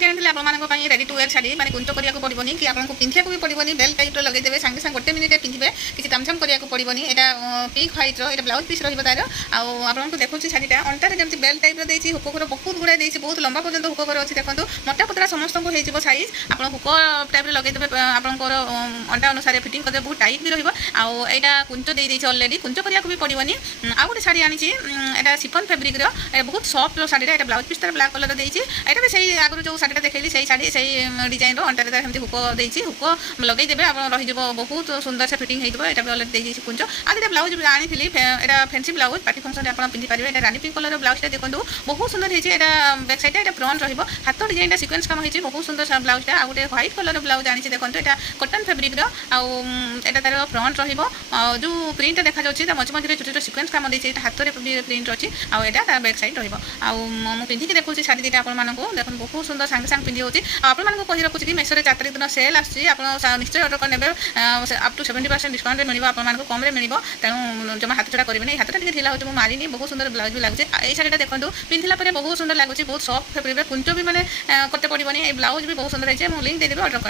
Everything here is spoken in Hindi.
शाढ़ी आनी आप रेडी टू वेयर शाढ़ी मैंने कुंच करिया पड़ोनी कि आपको पिंधिया भी पड़ोनी बेल्ट टाइप लगेदेवे सागे सागे गोटे मिनिट पिंधे किसी तामझाम करिया पड़ोनी यहाँ पिंक ह्वाइट रो ब्लाउज पीस रही तार आपको देखुची शाढ़ीटा अंटार जमी बेल्ट टाइप देती हुकोर बहुत गुड़ा देती बहुत लंबा पर्यटन हुकोर अच्छी देखो मोटा पतला समस्त हो साइज आप हुक टाइप लगेदेवे आपंकर अंटा अनुसार फिटिंग करदे बहुत टाइट भी रहा कुंच दे अलरेडी कुंच करिया भी पड़ोनी आउ गोटे शाढ़ी आनी यहाँ शिफन फैब्रिक बहुत सफ्ट शाढ़ीटा यहाँ ब्लाउज पीस ब्लाक कलर देती यहाँ भी सही आगुरी जो शाढ़ीटा देखी से शाढ़ी से डिजाइन अंटार सेमती हुक देती हुक लगेदेवे आप रही बहुत सुंदर से फिटिंग होता है भी अलरेडी देखिए कुंच आगे ब्लाउज भी आनी यहाँ फैंसी ब्लाउज पार्टी फंक्शन आप पिंधि पारे यहाँ रानी पिंक कलर ब्लाउज देखो बहुत सुंदर है बैक साइड यहाँ फ्रंट रहा हाथ डिजाइन सिक्वेंस काम होती बहुत सुंदर ब्लाउजा आ गए व्हाइट कलर ब्लाउज आनी देखो यहाँ कटन फैब्रिक यहाँ तार फ्रंट रो प्रिंट देखा मझे मझे छोटे छोटे सिक्वेंस काम देती हाथ में प्रिंट अच्छी आटा बैक साइड रुझे पिंधिकी देखुची शाढ़ी दीटा आपको देखो बहुत सुंदर सांगे सांगे पिंधि होती आपको कही रखुची कि मेसो 4 तारिख दिन सेल आसी निश्चय अर्डर करने अप टू 70% डिस्काउंट मिले आपको कम मिले तेणु जमा हाथ छड़ा करेंगे हाथ टे ढिला हो मारिनी बहुत सुंदर ब्लाउज भी लगे ये शाढ़ीटा देखो पिंधिला बहुत सुंदर लगुच बहुत सफ्ट फैब्रिक कुंच भी मैंने करते पड़ोनी ब्लाउज भी बहुत सुंदर है लिंक देदेवी अर्डर कर।